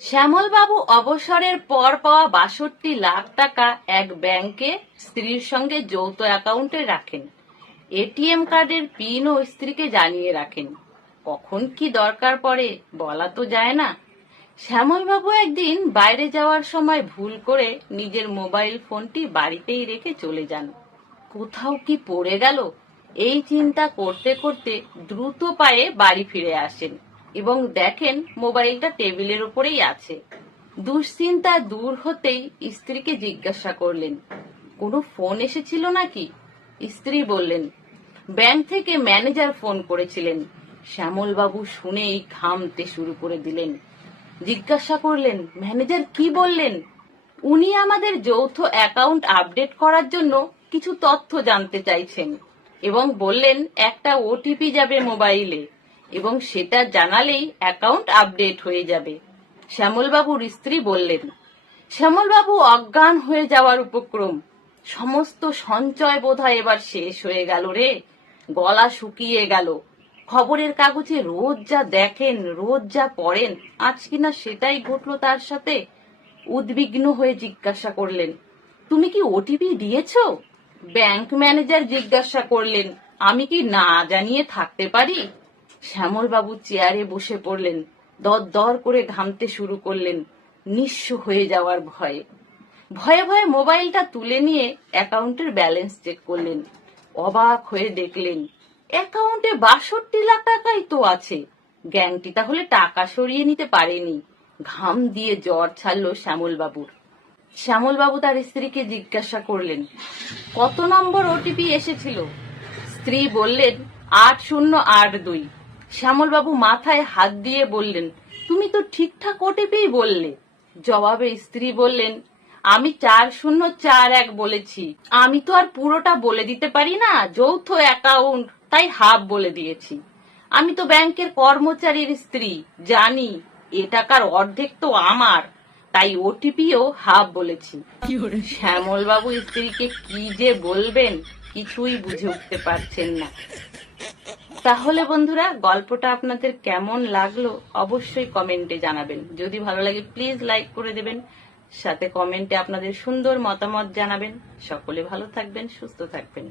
শ্যামলবাবু অবসরের পর পাওয়া ৬২ লাখ টাকা এক ব্যাংকে স্ত্রীর সঙ্গে যৌথ অ্যাকাউন্টে রাখেন। এটিএম কার্ডের পিনও স্ত্রীকে জানিয়ে রাখেন। কখন কি দরকার পড়ে বলা তো যায় না। শ্যামলবাবু একদিন বাইরে যাওয়ার সময় ভুল করে নিজের মোবাইল ফোনটি বাড়িতেই রেখে চলে যান। কোথাও কি পড়ে গেল, এই চিন্তা করতে করতে দ্রুত পায়ে বাড়ি ফিরে আসেন এবং দেখেন মোবাইলটা টেবিলের উপরেই আছে। দুশ্চিন্তা দূর হতেই স্ত্রীকে জিজ্ঞাসা করলেন, কোনো ফোন এসেছিল নাকি? স্ত্রী বললেন, ব্যাংক থেকে ম্যানেজার ফোন করেছিলেন। শ্যামলবাবু শুনেই ঘামতে শুরু করে দিলেন। জিজ্ঞাসা করলেন, ম্যানেজার কি বললেন? উনি আমাদের যৌথ অ্যাকাউন্ট আপডেট করার জন্য কিছু তথ্য জানতে চাইছেন এবং বললেন একটা ওটিপি যাবে মোবাইলে এবং সেটা জানালেই অ্যাকাউন্ট আপডেট হয়ে যাবে। শ্যামলবাবুর স্ত্রী বললেন। শ্যামলবাবু অজ্ঞান হয়ে যাওয়ার উপক্রম। সমস্ত সঞ্চয় বোধহয় এবার শেষ হয়ে গেল রে। গলা শুকিয়ে গেল। খবরের কাগজে রোজ যা দেখেন, রোজ যা পড়েন, আজ কিনা সেটাই ঘটলো তার সাথে। উদ্বিগ্ন হয়ে জিজ্ঞাসা করলেন, তুমি কি ওটিপি দিয়েছো? ব্যাংক ম্যানেজার জিজ্ঞাসা করলেন, আমি কি না জানিয়ে থাকতে পারি? শ্যামলবাবু চেয়ারে বসে পড়লেন। দরদর করে ঘামতে শুরু করলেন, নিঃস্ব হয়ে যাওয়ার ভয়ে। ভয়ে ভয়ে মোবাইলটা তুলে নিয়ে অ্যাকাউন্টের ব্যালেন্স চেক করলেন। অবাক হয়ে দেখলেন অ্যাকাউন্টে ৬২ লাখ টাকাই তো আছে। গ্যাংটি তাহলে টাকা সরিয়ে নিতে পারেনি। ঘাম দিয়ে জ্বর ছাড়লো শ্যামলবাবুর। শ্যামলবাবু তার স্ত্রীকে জিজ্ঞাসা করলেন, কত নম্বর ওটিপি এসেছিল? স্ত্রী বললেন, ৮০৮২। শ্যামলবাবু মাথায় হাত দিয়ে বললেন, তুমি তো ঠিকঠাক ওটিপি বললে। জবাবে স্ত্রী বললেন, আমি ৪০৪১ বলেছি। আমি তো আর পুরোটা বলে দিতে পারি না, যৌথ অ্যাকাউন্ট, তাই হাফ বলে দিয়েছি। আমি তো ব্যাংকের কর্মচারীর স্ত্রী, জানি এ টাকার অর্ধেক তো আমার, তাই ওটিপিও হাফ বলেছি। শ্যামলবাবু স্ত্রীকে কি যে বলবেন কিছুই বুঝে উঠতে পারছেন না। তাহলে বন্ধুরা, গল্পটা আপনাদের কেমন লাগলো অবশ্যই কমেন্টে জানাবেন। যদি ভালো লাগে প্লিজ লাইক করে দেবেন, সাথে কমেন্টে আপনাদের সুন্দর মতামত জানাবেন। সকলে ভালো থাকবেন, সুস্থ থাকবেন।